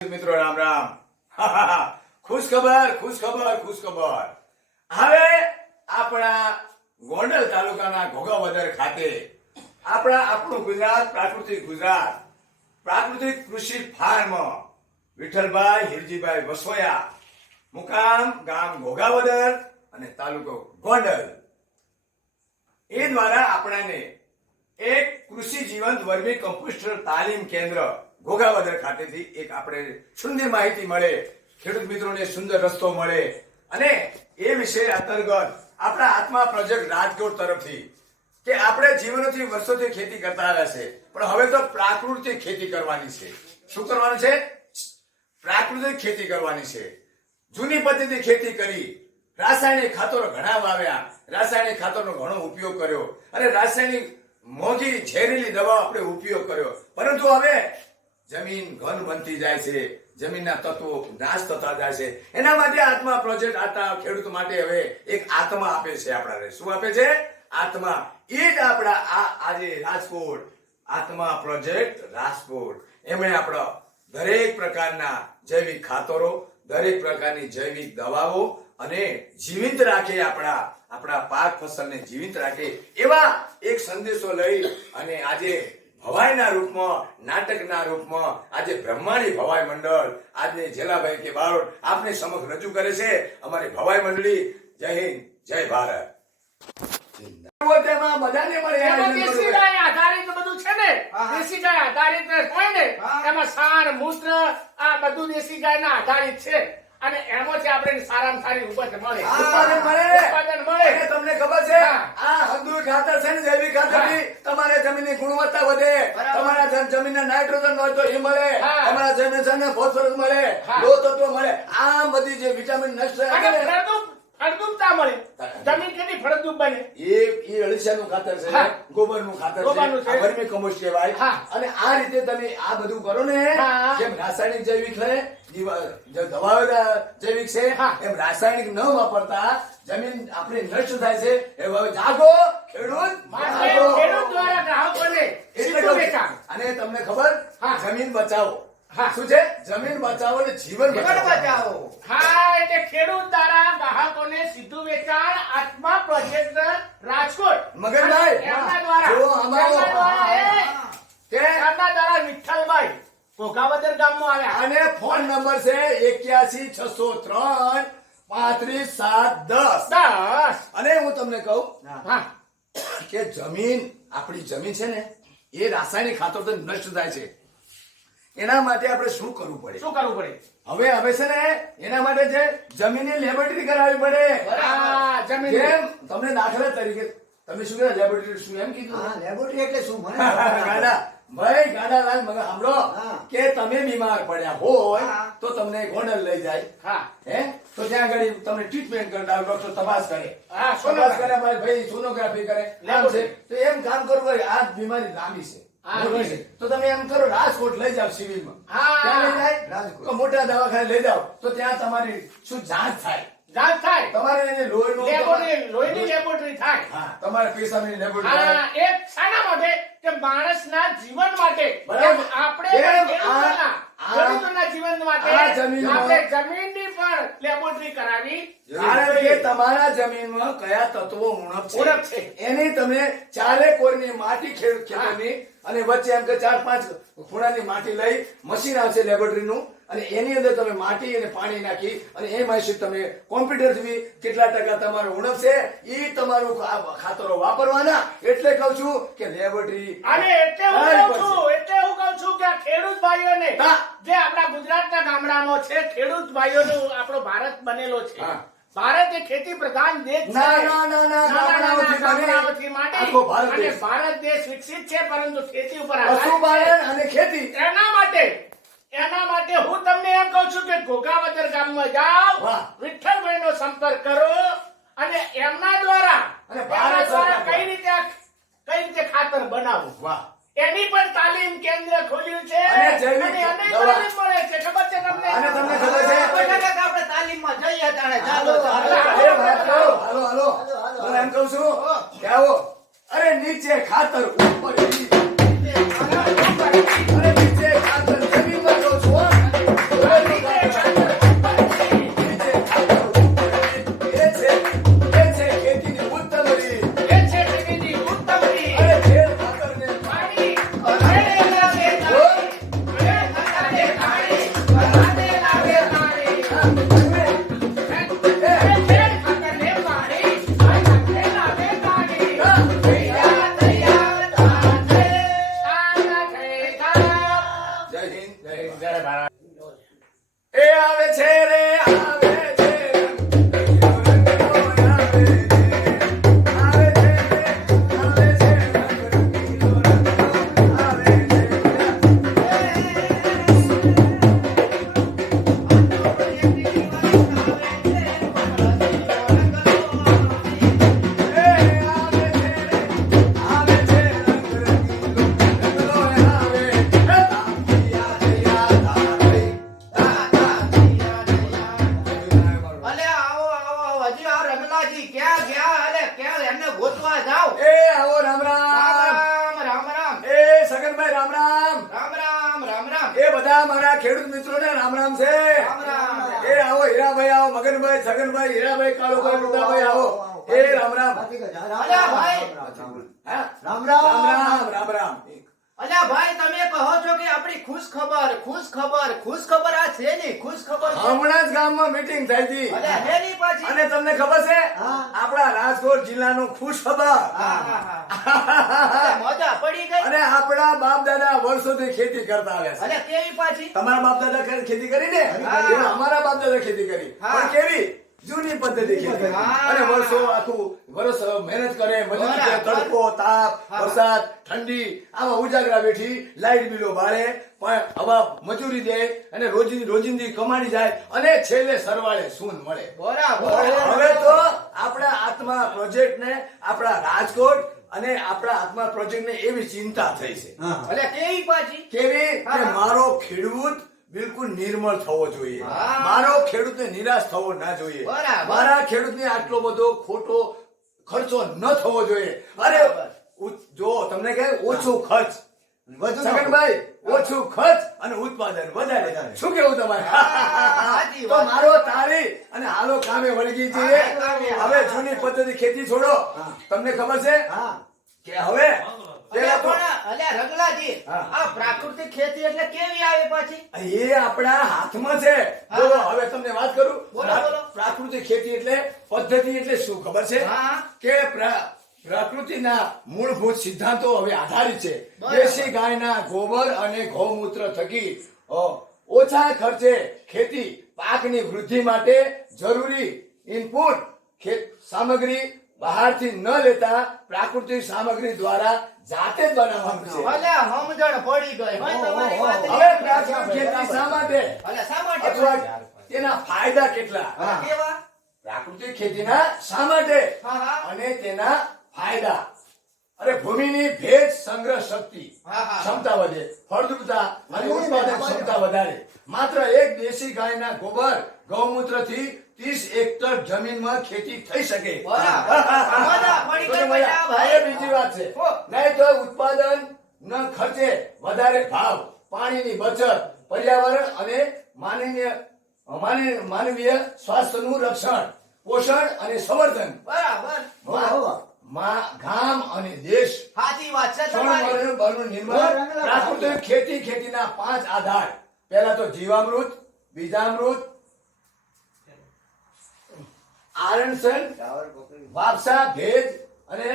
મિત્રો રામ રામ. ખુશ ખબર. હવે આપણા ગોંડલ તાલુકાના ઘોઘાવદર ખાતે આપણું ગુજરાત પ્રાકૃતિક કૃષિ ફાર્મ વિઠ્ઠલભાઈ હિરજીભાઈ વસોયા, મુકામ ગામ ઘોઘાવદર અને તાલુકો ગોંડલ, એ દ્વારા આપણાને એક કૃષિ જીવંત વર્મી કમ્પોસ્ટર તાલીમ કેન્દ્ર ઘોઘાવદર ખાતેથી એક આપણે સુંદર માહિતી મળે, ખેડૂત મિત્રોને સુંદર રસ્તો મળે, અને એ વિષય અંતર્ગત આપણા આત્મા પ્રોજેક્ટ રાજકોટ તરફથી કે આપણે જીવનોથી વર્ષોથી ખેતી કરતા આવ્યા છે, પણ હવે તો પ્રાકૃતિક ખેતી કરવાની છે. શું કરવાનું છે? પ્રાકૃતિક ખેતી કરવાની છે. જૂની પદ્ધતિ ખેતી કરી, રાસાયણિક ખાતરો ઘણા વાવ્યા, રાસાયણિક ખાતરનો ઘણો ઉપયોગ કર્યો, અને રાસાયણિક મોંઘી ઝેરીલી દવા આપણે ઉપયોગ કર્યો, પરંતુ હવે જમીન ઘન બનતી જાય છે, જમીનના તત્વો નાશ થતા જાય છે. એના માટે આત્મા પ્રોજેક્ટ આટલા ખેડૂત માટે હવે એક આત્મા આપે છે. આપણાને શું આપે છે? આત્મા. એ જ આપણા આજે રાજકોટ આત્મા પ્રોજેક્ટ રાજકોટ, એમણે આપણા દરેક પ્રકારના જૈવિક ખાતરો, દરેક પ્રકારની જૈવિક દવાઓ અને જીવિત રાખે, આપણા પાક ફસલને જીવિત રાખે, એવા એક સંદેશો લઈ અને આજે ભવાઈના રૂપમાં, નાટકના રૂપમાં આજે બ્રહ્માણી ભવાઈ મંડળ આજને જેલાભાઈ કે બારોટ આપને સમક્ષ રજૂ કરે છે. અમારી ભવાઈ મંડળી. જય હિન્દ, જય ભારત. તેમાં બધાને મળે, દેશી ગાય આધારિત બધું છે ને, દેશી ગાય આધારિત હોય ને, એમાં સાર મૂત્ર આ બધું દેશી ગાયના આધારિત છે, અને એમાંથી આપણે સારામાં સારી ઉપજ મળે. ઉત્પાદન મળે. અને તમને ખબર છે, આ હળદર ખાતર છે ને, જૈવિક ખાતરથી તમારે જમીનની ગુણવત્તા વધે, તમારા જમીનના નાઇટ્રોજન હોય તો એ મળે, તમારા જમીનને ફોસ્ફરસ મળે, લોહ તત્વ મળે, આ બધી જે વિટામિન નષ્ટ ફળદ્રુપતા મળે. જમીન કેટલી ફળદ્રુપ બને. એ અળસિયાનું ખાતર છે, ગોબરનું ખાતર છે, વર્મી કમ્પોસ્ટ કહેવાય. અને આ રીતે તમે આ બધું કરો ને, જેમ રાસાયણિક જૈવિક છે, દવાઓ જૈવિક છે, એમ રાસાયણિક ન વાપરતા જમીન આપણી નષ્ટ થાય છે. એ હવે જાગો ખેડૂત દ્વારા ગ્રાહકોને અને તમને ખબર, જમીન બચાવો. શું છે? જમીન બચાવો અને જીવન બચાવો. એટલે ખેડૂત દ્વારા ગ્રાહકોને સીધું વેચાણ આત્મા પ્રોજેક્ટ રાજકોટ મગનભાઈ એમના દ્વારા વિઠ્ઠલભાઈ ઘોઘાવદર ગામમાં આવ્યા, અને ફોન નંબર છે 81-603-35-7-10. અને હું તમને કહું કે આપણી જમીન છે ને, એ રાસાયણિક ખાતર તો નષ્ટ થાય છે. એના માટે આપણે શું કરવું પડે? હવે છે ને, એના માટે છે જમીનની લેબોરેટરી કરાવવી પડે. જેમ તમને દાખલા તરીકે તમે શું કહેવાય, લેબોરેટરી શું એમ કીધું? લેબોરેટરી એટલે શું? ગાડાલાલ મગર સાંભળો કે તમે બીમાર પડ્યા હોય તો તમને ગોંડલ લઈ જાય, તો ત્યાં આગળ તમને ટ્રીટમેન્ટ કરે, ડોક્ટર તપાસ કરે, ભાઈ સોનોગ્રાફી કરે, તો એમ કામ કરવું હોય. આ બીમારી લાંબી છે તો તમે એમ કરો, રાજકોટ લઈ જાઓ સિવિલમાં, ત્યાં લઈ જાય, મોટા દવાખાને લઈ જાઓ, તો ત્યાં તમારી શું જાંચ થાય, તમારે એને લોહીની લેબોરેટરી થાય, તમારે પેશાબની લેબોરેટરી થાય. એક શાના માટે? કે માણસના જીવન માટે, આપણે ખેડૂતોના જીવન માટે આપણે જમીનની પણ લેબોરેટરી કરાવી. કારણ કે તમારા જમીનમાં કયા તત્વો ઉણપ છે એની તમે 4 કોરની માટી ખેતરની, અને વચ્ચે એમ કે 4-5 ખૂણાની માટી લઈ મશીન આવશે લેબોરેટરીનું, અને એની અંદર તમે માટી અને પાણી નાખી અને એમાં તમે કોમ્પ્યુટરથી કેટલા ટકા તમારો ઉણપ છે એ તમારું ખાતરો વાપરવાના. એટલે કહું છું કે લેબોરેટરી. અને એટલે હું કહું છું કે ખેડૂત ભાઈઓને, જે આપણા ગુજરાતના ગામડામાં છે, ખેડૂત ભાઈઓનો આપણો ભારત બનેલો છે. ભારત એ ખેતી પ્રધાન દેશ છે. ભારત દેશ વિકસિત છે, પરંતુ ખેતી ઉપર પશુપાલન અને ખેતી. એના માટે હું તમને એમ કહું છું કે ઘોઘાવદર ગામમાં જાઓ, વિઠ્ઠલભાઈ નો સંપર્ક કરો, અને એમના દ્વારા કઈ રીતે ખાતર બનાવવું એની પણ તાલીમ કેન્દ્ર ખોલ્યું છે, અને તાલીમ મળે છે. ખબર છે તમને? આપણે તાલીમમાં જઈએ તાણે. હાલો એમ કહું છું કે આવો, અરે નીચે ખાતર ઉપર, અરે નીચે ખાતર જમીનમાં કહું છું. છે રે આવે છે રંગીલો રંગીલો આવે છે આવે છે રે આવે છે રંગીલો રંગીલો આવે છે અલે આવો આવો હજી આ રંગલાજી ક્યાં ગયા? અલે ક્યાં એમને ગોતવા જાવ? રામ રામ રામ રામ એ સગનભાઈ રામ રામ રામ રામ રામ રામ એ બધા મારા ખેડૂત મિત્રોને રામ રામ છે રામ રામ. એ આવો હીરાભાઈ આવો મગનભાઈ સગનભાઈ હીરાભાઈ કાળુભાઈ વૃંદાભાઈ આવો એ રામ રામ અલ્યા ભાઈ હા? રામ રામ રામ અલ્યા ભાઈ તમે કહો છો કે આપણી ખુશ ખબર આ છે ની ખુશ ખબર છે. હમણાં જ ગામમાં મીટિંગ થઈ હતી અલ્યા હેની પાછી અને તમને ખબર છે હા. આપણા રાજકોટ જિલ્લાનું ખુશ ખબર હા, હા, હા. અલ્યા મજા પડી ગઈ. અને આપણા બાપ દાદા વર્ષોથી ખેતી કરતા આવ્યા છે અલ્યા કેવી પાછી? તમારા બાપ દાદા ખેતી કરી ને હા. એમ અમારા બાપ દાદા ખેતી કરી હા. પણ કેવી જૂની પદ્ધતિ ખેતી હા. અને વર્ષો આખું વર્ષ મહેનત કરે મજૂરી કરે બરાબર. તડકો તાપ હા. વરસાદ ઠંડી આમાં ઉજાગરા બેઠી લાઈટ બિલો બાળે પણ હવા મજૂરી દે અને રોજિંદી કમાણી જાય અને છેલ્લે સરવાળે સૂન મળે બરાબર. હવે તો આપણા આત્મા પ્રોજેક્ટ ને આપણા રાજકોટ અને આપણા આત્મા પ્રોજેક્ટ ને એવી ચિંતા થઈ છે અલ્યા કેવી પાછી? કેવી કે હા. મારો ખેડૂત બિલકુલ નિર્મળ થવો જોઈએ હા. મારો ખેડૂતને નિરાશ થવો ના જોઈએ બરાબર. મારા ખેડૂતને આટલો બધો ખોટો ખર્ચો ન થવો જોઈએ અરે બરાબર. જો તમને કહે ઓછું ખર્ચ વધુ સગનભાઈ ઓછું ખર્ચ અને ઉત્પાદન વધારે શું કેવું તમારે સાચી તો વાત. મારો તારી અને હાલો કામે વળગી જઈએ હા, કામે. હવે જૂની પદ્ધતિ ખેતી છોડો તમને ખબર છે કે હવે અલ્યા પણ અલ્યા રંગલાજી હા. આ પ્રાકૃતિક ખેતી એટલે કેવી આવે પાછી? એ આપણા હાથમાં છે બોલો હવે તમને વાત કરું બોલો, બોલો. પ્રાકૃતિક ખેતી એટલે પદ્ધતિ એટલે શું ખબર છે હા. કે પ્રકૃતિના મૂળભૂત સિદ્ધાંતો હવે આધારિત છે બરાબર. દેશી ગાયના ગોબર અને ગૌમૂત્ર થકી ઓછા ખર્ચે ખેતી પાકની વૃદ્ધિ માટે જરૂરી ઇનપુટ સામગ્રી બહારથી ન લેતા પ્રાકૃતિક સામગ્રી દ્વારા જાતે જ બનાવવાનું છે અલ્યા સમજણ પડી ગઈ હોય તમારી વાત. હવે પ્રાકૃતિક ખેતી શા માટે અલ્યા શા માટે? અથવા તેના ફાયદા કેટલા હા. કેવા? પ્રાકૃતિક ખેતીના શા માટે હા, હા. અને તેના ફાયદા અરે ભૂમિની ભેજ સંગ્રહ શક્તિ હા, હા. ક્ષમતા વધે ફળદ્રુપતા અને ઉત્પાદન ક્ષમતા વધારે માત્ર એક દેશી ગાયના ગોબર ગૌમૂત્રથી 30 હેક્ટર જમીનમાં ખેતી થઈ શકે બરાબર. મજા પડી ગઈ તો બેટા ભાઈ. હવે બીજી વાત છે હો. નહીં તો ઉત્પાદન ન ખર્ચે વધારે ભાવ પાણીની બચત પર્યાવરણ અને માનવીય સ્વાસ્થ્યનું રક્ષણ પોષણ અને સંવર્ધન બરાબર. ગામ અને દેશ સાચી વાત છે તમારી. બળનું નિર્માણ પ્રાકૃતિક ખેતીના 5 આધાર પહેલા તો જીવામૃત બીજામૃત આરણસન વાપસા ભેજ અને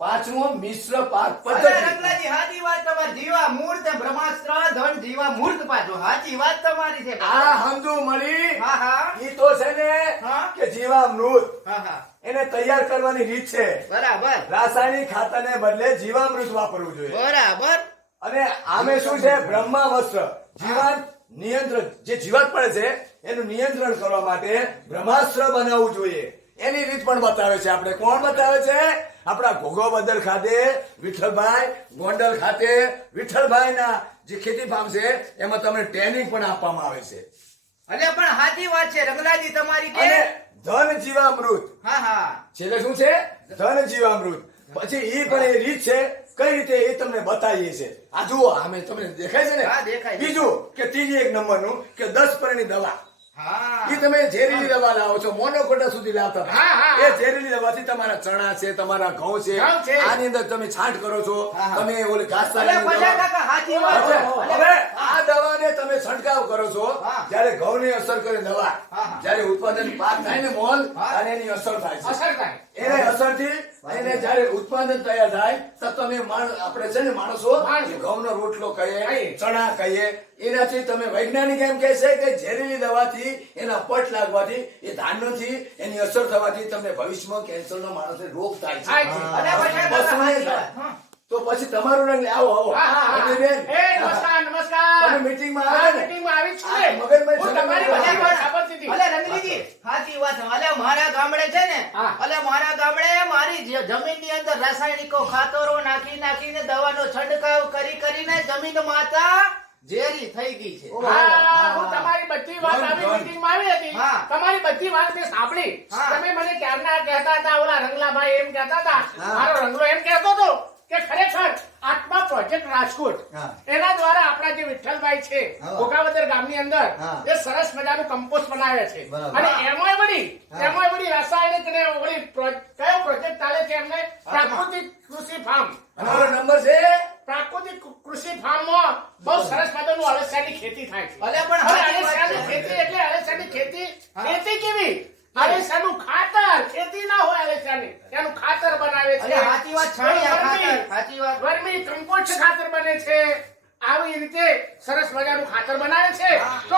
પાંચમો મિશ્ર પાક અરે પદ્ધતિ રંગલાજી સાચી વાત તમારી. જીવામૃત ને બ્રહ્માસ્ત્ર ધન જીવામૃત પાછું સાચી વાત તમારી છે. આ હમજુ મળી હા, હા. ઈ તો છે ને હા. કે જીવામૃત હા, હા. એને તૈયાર કરવાની રીત છે બરાબર. રાસાયણિક ખાતરને બદલે જીવામૃત વાપરવું જોઈએ બરાબર. અને આમે શું છે બ્રહ્માસ્ત્ર જીવાત નિયંત્રણ જે જીવાત પડે છે એનું નિયંત્રણ કરવા માટે બ્રહ્માસ્ત્ર બનાવવું જોઈએ એની રીત પણ બતાવે છે આપણે કોણ બતાવે છે આપણા ઘોઘોબદર ખાતે વિઠ્ઠલભાઈ ગોંડલ ખાતે વિઠ્ઠલભાઈના જે ખેતી ફાર્મ છે એમાં તમને ટ્રેનિંગ પણ આપવામાં આવે છે અલ્યા પણ સાચી વાત છે રંગલાજી તમારી કે અને ધન જીવામૃત હા, હા. છેલ્લે શું છે ધન જીવામૃત પછી એ પણ એ રીત છે કઈ રીતે એ તમને બતાવીએ છે આ જુઓ આમે તમને દેખાય છે હા, ને દેખાય છે. બીજું કે ત્રીજી એક નંબરનું કે 10 પરણી દવા હા. એ તમે ઝેરીલી દવા લાવો છો મોનોકોટા સુધી લાવતા હતા. હા, હા. એ ઝેરીલી દવાથી તમારા ચણા છે તમારા ઘઉં છે ઘઉં છે. આની અંદર તમે છાંટ કરો છો હા, હા. તમે ઓલી અલ્યા ઘાસચારાની પછા દવા કાકા સાચી વાત છે. હવે આ દવાને તમે છંટકાવ કરો છો હા. જ્યારે ઘઉંની અસર કરે દવા હા. જ્યારે ઉત્પાદન પાક થાય ને મોલ હા. ત્યારે એની અસર થાય છે અસર થાય. એને અસરથી એને જ્યારે ઉત્પાદન તૈયાર થાય તો તમે આપણે છે ને માણસો માણસો. ઘઉંનો રોટલો કહીએ કહીએ. ચણા કહીએ એનાથી તમે વૈજ્ઞાનિક એમ કહે છે કે ઝેરીલી દવાથી એના પટ લાગવાથી એ ધાન્યથી એની અસર થવાથી તમને ભવિષ્યમાં કેન્સરનો માણસને રોગ થાય થાય છે છે. અને પછી પશુને સાચી થાય. વાત. હા. તો પછી તમારું રંગ આવો આવો હા, હા, હા. અને બેન, એ, નમસ્કાર, નમસ્કાર. તમે meetingમાં હા, આવ્યા ને? meetingમાં આવી જ છું ને. મગજમાં હું છે ને, તમારી મગજમાં. બધી વાત સાંભળતી હતી. અલે રમીજી, સાચી વાત. અલે મારા ગામડે છે ને, હા. અલે મારા ગામડે મારી જમીનની અંદર રાસાયણિકો ખાતરો નાખીને દવાનો છંટકાવ કરીને જમીન માતા ઝેરી થઈ ગઈ છે. હા, હું તમારી બધી વાત ગણ, આવી ગણ. meetingમાં આવી હતી. હા. તમારી બધી વાત મેં સાંભળી. હા. તમે મને ક્યારના કહેતા હતા, ઓલા રંગલાભાઈ એમ કહેતા હતા, હા. મારો રંગલો એમ કહેતો હતો કે ખરેખર આત્મા પ્રોજેક્ટ રાજકોટ હા. એના દ્વારા આપણા જે વિઠ્ઠલભાઈ છે હા. ઘોઘાવદર ગામની અંદર હા. એ સરસ મજાનું કમ્પોસ્ટ બનાવે છે બરાબર. અને એમાંય વળી રાસાયણિક ને વળી કયો પ્રોજેક્ટ ચાલે છે એમને પ્રાકૃતિક કૃષિ ફાર્મ અમારો નંબર છે પ્રાકૃતિક કૃષિ ફાર્મમાં બહુ સરસ મજાનું અળસિયાની ખેતી થાય છે. અલે પણ હવે સાચી વાત અળસિયાની છે. ખેતી એટલે અળસિયાની ખેતી હા. ખેતી કેવી? અળસિયાનું ખાતર, ખેતી ના હોય અળસિયાની, એનું ખાતર બનાવે છે. અલે સાચી વાત, છાણિયા ખાતર, સાચી વાત. વર્મી કમ્પોસ્ટ ખાતર બને છે. આવી રીતે સરસ મજાનું ખાતર બનાવે છે. તો